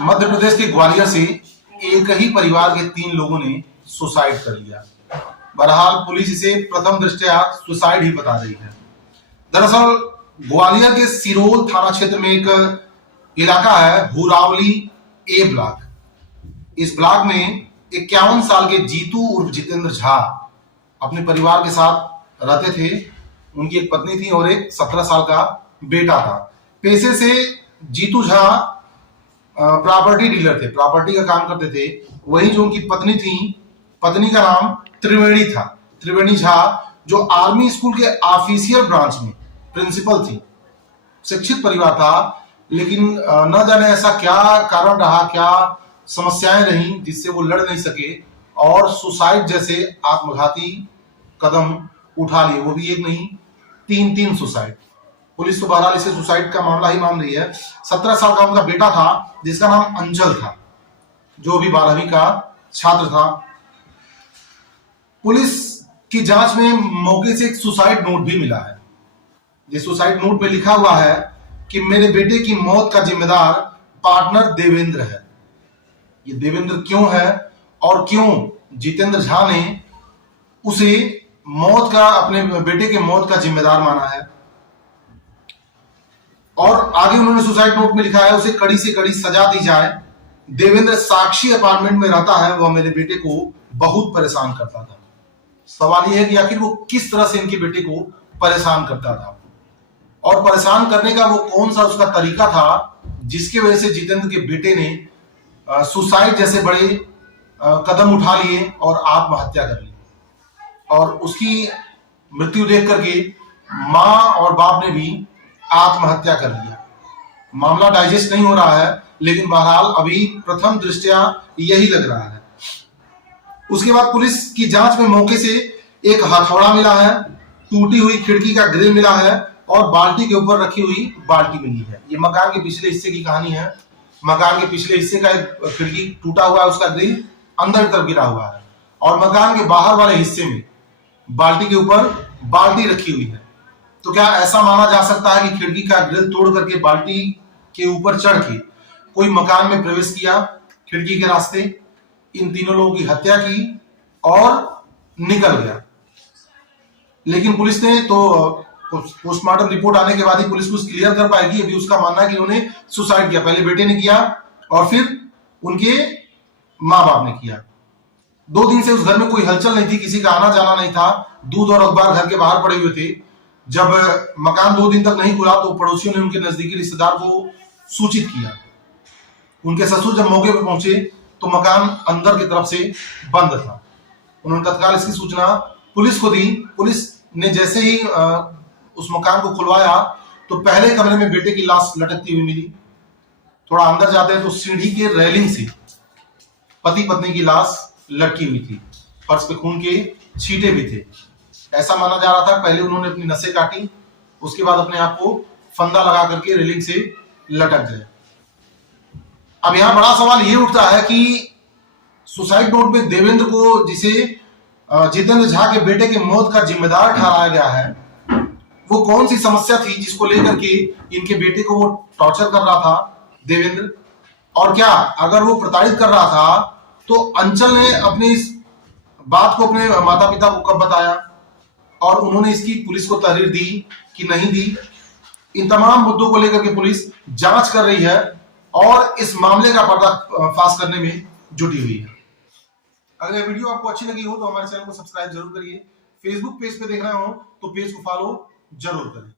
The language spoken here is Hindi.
मध्य प्रदेश के ग्वालियर से एक ही परिवार के 3 लोगों ने सुसाइड कर लिया। बहरहाल पुलिस इसे प्रथम दृष्टया सुसाइड ही बता रही है। दरअसल ग्वालियर के सिरोल थाना क्षेत्र में एक इलाका है भूरावली ए ब्लॉक। इस ब्लॉक में 51 साल के जीतू उर्फ जितेंद्र झा अपने परिवार के साथ रहते थे। उनकी एक पत्नी थी और एक 17 साल का बेटा था। पेशे से जीतू झा प्रॉपर्टी डीलर थे, प्रॉपर्टी का काम करते थे। वही जो उनकी पत्नी थी, पत्नी का नाम त्रिवेणी था, त्रिवेणी झा, जो आर्मी स्कूल के ऑफिशियल ब्रांच में प्रिंसिपल थी। शिक्षित परिवार था, लेकिन न जाने ऐसा क्या कारण रहा, क्या समस्याएं रही जिससे वो लड़ नहीं सके और सुसाइड जैसे आत्मघाती कदम उठा लिए। वो भी एक नहीं, 3 सुसाइड। पुलिस तो बहरहाल इसे सुसाइड का मामला ही मान रही है। 17 साल का उनका बेटा था जिसका नाम अंचल था, जो भी 12वीं का छात्र था। पुलिस की जांच में मौके से एक सुसाइड नोट भी मिला है। जिस सुसाइड नोट में लिखा हुआ है कि मेरे बेटे की मौत का जिम्मेदार पार्टनर देवेंद्र है। ये देवेंद्र क्यों है और क्यों जितेंद्र झा ने उसे मौत का, अपने बेटे के मौत का जिम्मेदार माना है। और आगे उन्होंने सुसाइड नोट में लिखा है उसे कड़ी से कड़ी सजा दी जाए। देवेंद्र साक्षी अपार्टमेंट में रहता है, वह मेरे बेटे को बहुत परेशान करता था। सवाल यह है कि आखिर वो किस तरह से इनके बेटे को परेशान करता था और परेशान करने का वो कौन सा उसका तरीका था जिसकी वजह से जितेंद्र के बेटे ने सुसाइड जैसे बड़े कदम उठा लिए और आत्महत्या कर ली। और उसकी मृत्यु देख करके मां और बाप ने भी आत्महत्या कर लिया। मामला डाइजेस्ट नहीं हो रहा है, लेकिन बहरहाल अभी प्रथम दृष्टया यही लग रहा है। उसके बाद पुलिस की जांच में मौके से एक हथौड़ा मिला है, टूटी हुई खिड़की का ग्रिल मिला है और बाल्टी के ऊपर रखी हुई बाल्टी मिली है। ये मकान के पिछले हिस्से की कहानी है। मकान के पिछले हिस्से का एक खिड़की टूटा हुआ है, उसका ग्रिल अंदर की तरफ गिरा हुआ है और मकान के बाहर वाले हिस्से में बाल्टी के ऊपर बाल्टी रखी हुई है। तो क्या ऐसा माना जा सकता है कि खिड़की का ग्रिल तोड़ करके बाल्टी के ऊपर चढ़ के कोई मकान में प्रवेश किया खिड़की के रास्ते, इन तीनों लोगों की हत्या की और निकल गया? लेकिन पुलिस ने तो पोस्टमार्टम रिपोर्ट आने के बाद ही पुलिस कुछ क्लियर कर पाएगी। अभी उसका मानना है कि उन्होंने सुसाइड किया, पहले बेटे ने किया और फिर उनके माँ बाप ने किया। 2 दिन से उस घर में कोई हलचल नहीं थी, किसी का आना जाना नहीं था। दूध और अखबार घर के बाहर पड़े हुए थे। जब मकान 2 दिन तक नहीं खुला तो पड़ोसियों ने उनके नजदीकी रिश्तेदार को सूचित किया। उनके ससुर जब मौके पर पहुंचे तो मकान अंदर की तरफ से बंद था। उन्होंने तत्काल इसकी सूचना पुलिस को दी। पुलिस ने जैसे ही उस मकान को खुलवाया तो पहले कमरे में बेटे की लाश लटकती हुई मिली। थोड़ा अंदर जाते हैं तो सीढ़ी के रेलिंग से पति पत्नी की लाश लटकी हुई थी। फर्श पे खून के छींटे भी थे। ऐसा माना जा रहा था पहले उन्होंने अपनी नसें काटी, उसके बाद अपने आप को फंदा लगा करके रेलिंग से लटक गए। अब यहां बड़ा सवाल ये उठता है कि सुसाइड नोट में देवेंद्र को, जिसे जितेंद्र झा के बेटे के मौत का जिम्मेदार ठहराया गया है, वो कौन सी समस्या थी जिसको लेकर के इनके बेटे को वो टॉर्चर कर रहा था देवेंद्र? और क्या अगर वो प्रताड़ित कर रहा था तो अंचल ने अपनी इस बात को अपने माता पिता को कब बताया और उन्होंने इसकी पुलिस को तहरीर दी कि नहीं दी? इन तमाम मुद्दों को लेकर के पुलिस जांच कर रही है और इस मामले का पर्दाफाश करने में जुटी हुई है। अगर यह वीडियो आपको अच्छी लगी हो तो हमारे चैनल को सब्सक्राइब जरूर करिए। फेसबुक पेज पे देख रहे हो तो पेज को फॉलो जरूर करें।